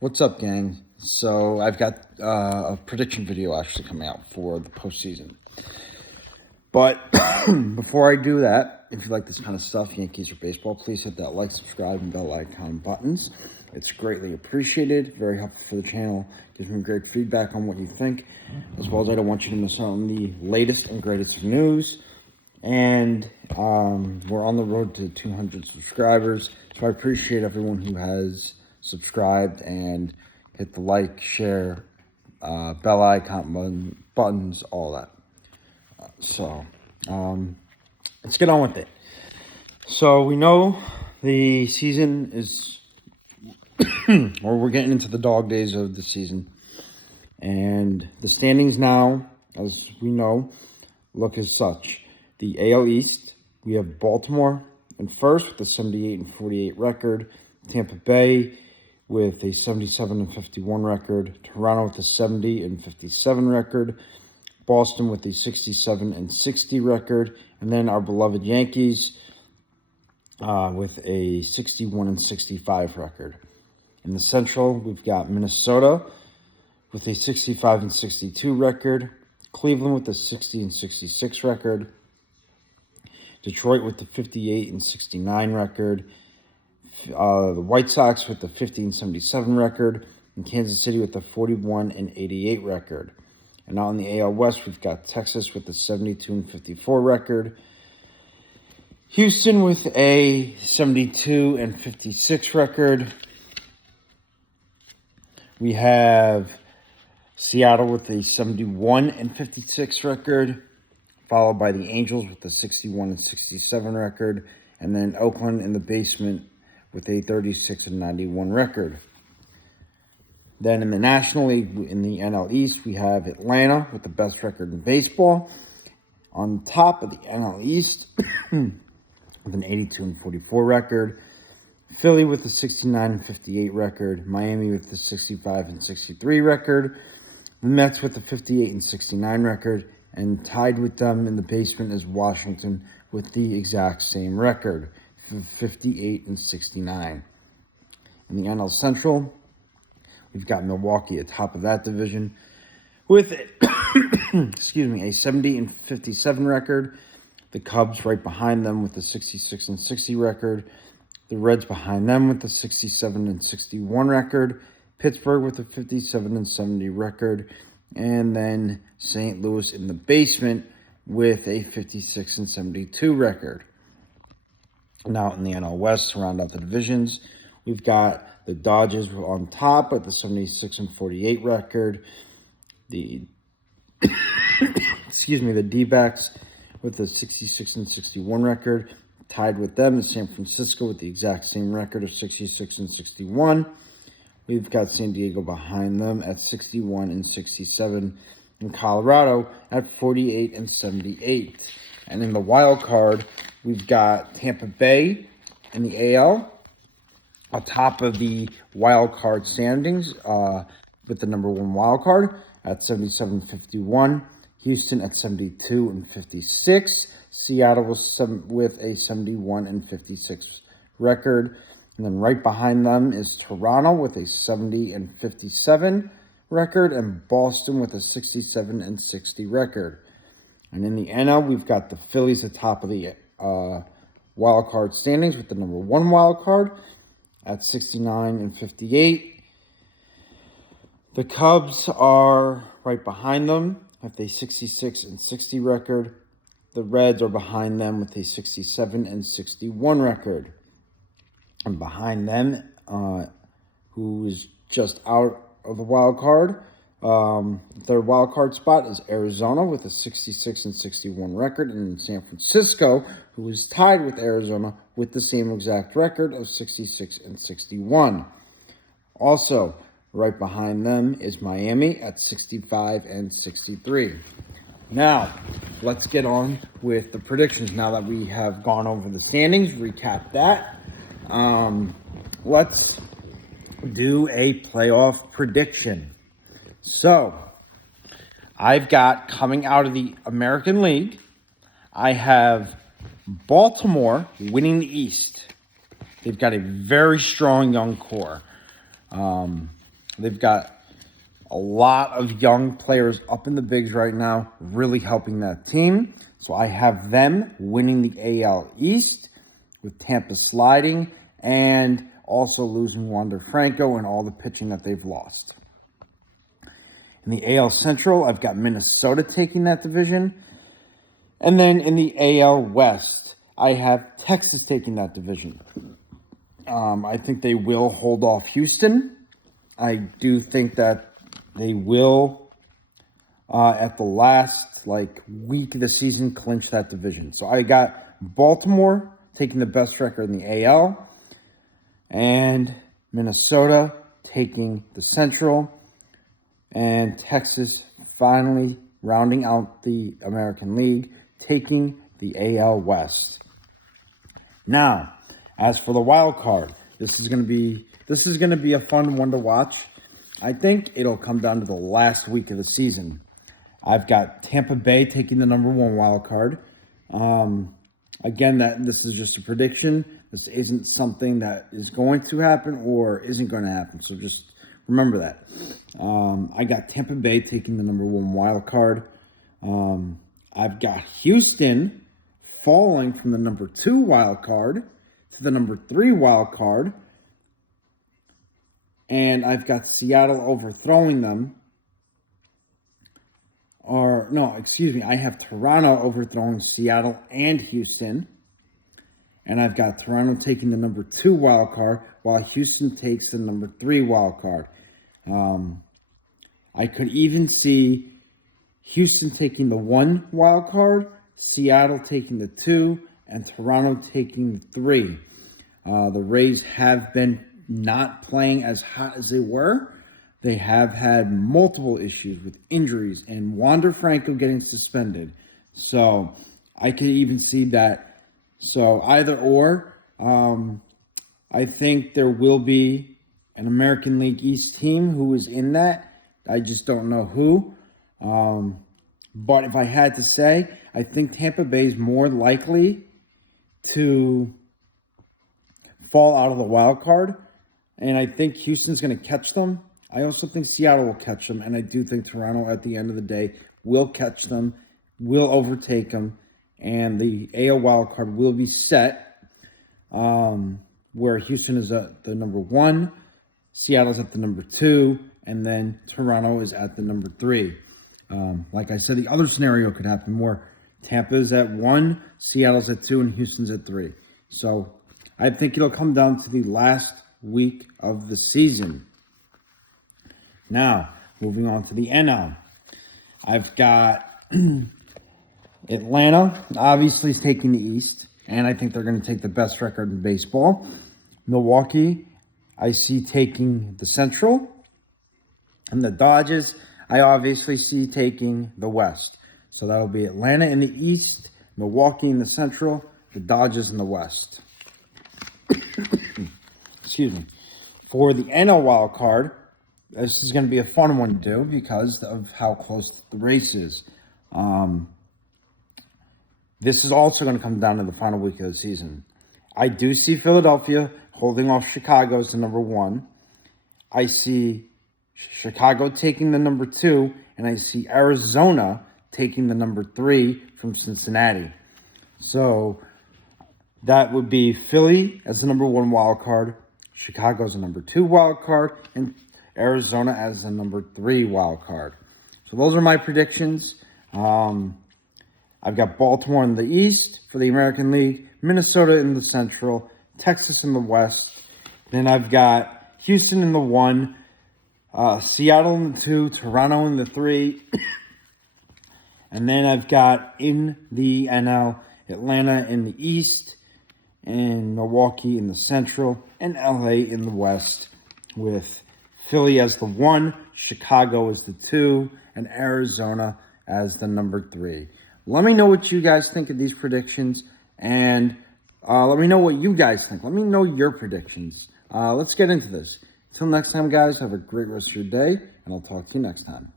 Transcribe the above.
What's up, gang? So I've got a prediction video actually coming out for the postseason. But before I do that, if you like this kind of stuff, Yankees or baseball, please hit that like, subscribe, and bell icon buttons. It's greatly appreciated, very helpful for the channel. Gives me great feedback on what you think, as well as I don't want you to miss out on the latest and greatest of news. And we're on the road to 200 subscribers, so I appreciate everyone who has subscribed and hit the like, share, bell icon buttons, all that. So let's get on with it. So we know the season is, or we're getting into the dog days of the season. And the standings now, as we know, look as such. The AL East, we have Baltimore in first with a 78-48 record. Tampa Bay with a 77-51 record. Toronto with a 70-57 record. Boston with a 67-60 record. And then our beloved Yankees with a 61-65 record. In the Central, we've got Minnesota with a 65-62 record. Cleveland with a 60-66 record. Detroit with the 58-69 record. The White Sox with the 50-77 record. And Kansas City with the 41-88 record. And now in the AL West, we've got Texas with the 72-54 record. Houston with a 72-56 record. We have Seattle with a 71-56 record, followed by the Angels with a 61-67 record, and then Oakland in the basement with a 36-91 record. Then in the National League, in the NL East, we have Atlanta with the best record in baseball. On top of the NL East with an 82-44 record. Philly with a 69-58 record. Miami with the 65-63 record. The Mets with the 58-69 record. And tied with them in the basement is Washington with the exact same record, 58-69. In the NL Central, we've got Milwaukee atop of that division with a 70-57 record. The Cubs right behind them with the 66-60 record. The Reds behind them with the 67-61 record. Pittsburgh with the 57-70 record. And then St. Louis in the basement with a 56-72 record. Now in the NL West, to round out the divisions, we've got the Dodgers on top with the 76-48 record. The the D-backs with the 66-61 record. Tied with them is San Francisco with the exact same record of 66-61. We've got San Diego behind them at 61-67. And Colorado at 48-78. And in the wild card, we've got Tampa Bay in the AL atop of the wild card standings with the number one wild card at 77-51. Houston at 72-56. Seattle with a 71-56 record. And then right behind them is Toronto with a 70-57 record. And Boston with a 67-60 record. And in the NL, we've got the Phillies atop of the wild card standings with the number one wild card at 69-58. The Cubs are right behind them with a 66-60 record. The Reds are behind them with a 67-61 record. And behind them, who is just out of the wild card, their wild card spot is Arizona with a 66-61 record. And San Francisco, who is tied with Arizona with the same exact record of 66-61. Also, right behind them is Miami at 65-63. Now, let's get on with the predictions now that we have gone over the standings, recap that. Let's do a playoff prediction. So, I've got coming out of the American League, I have Baltimore winning the East. They've got a very strong young core. They've got a lot of young players up in the bigs right now, really helping that team. So I have them winning the AL East with Tampa sliding and also losing Wander Franco and all the pitching that they've lost. In the AL Central, I've got Minnesota taking that division. And then in the AL West, I have Texas taking that division. I think they will hold off Houston. I do think that they will, at the last week of the season, clinch that division. So I got Baltimore taking the best record in the AL, and Minnesota taking the Central, and Texas finally rounding out the American League, taking the AL West. Now, as for the wild card, this is going to be a fun one to watch. I think it'll come down to the last week of the season. I've got Tampa Bay taking the number 1 wild card. Again, this is just a prediction. This isn't something that is going to happen or isn't going to happen. So just remember that. I got Tampa Bay taking the number 1 wild card. I've got Houston falling from the number 2 wild card to the number 3 wild card. And I've got Seattle overthrowing them. I have Toronto overthrowing Seattle and Houston. And I've got Toronto taking the number 2 wild card while Houston takes the number 3 wild card. I could even see Houston taking the 1 wild card, Seattle taking the 2, and Toronto taking the 3. The Rays have been not playing as hot as they were. They have had multiple issues with injuries and Wander Franco getting suspended. So I could even see that. So either or, I think there will be an American League East team who is in that. I just don't know who. But if I had to say, I think Tampa Bay is more likely to fall out of the wild card. And I think Houston's going to catch them. I also think Seattle will catch them. And I do think Toronto, at the end of the day, will catch them, will overtake them. And the AL wild card will be set where Houston is at the number 1, Seattle's at the number 2, and then Toronto is at the number 3. Like I said, the other scenario could happen where Tampa's at 1, Seattle's at 2, and Houston's at 3. So I think it'll come down to the last week of the season. Now, moving on to the NL. I've got Atlanta, obviously, is taking the East, and I think they're going to take the best record in baseball. Milwaukee, I see taking the Central. And the Dodgers, I obviously see taking the West. So that'll be Atlanta in the East, Milwaukee in the Central, the Dodgers in the West. Excuse me. For the NL wild card, this is going to be a fun one to do because of how close the race is. This is also going to come down to the final week of the season. I do see Philadelphia holding off Chicago as the number 1. I see Chicago taking the number 2, and I see Arizona taking the number 3 from Cincinnati. So that would be Philly as the number 1 wild card, Chicago as the number 2 wild card, and Arizona as the number 3 wild card. So those are my predictions. I've got Baltimore in the East for the American League, Minnesota in the Central, Texas in the West. Then I've got Houston in the 1, Seattle in the 2, Toronto in the 3. And then I've got in the NL, Atlanta in the East, and Milwaukee in the Central, and LA in the West, with Philly as the 1, Chicago as the 2, and Arizona as the number 3. Let me know what you guys think of these predictions, and let me know what you guys think. Let me know your predictions. Let's get into this. Until next time, guys, have a great rest of your day, and I'll talk to you next time.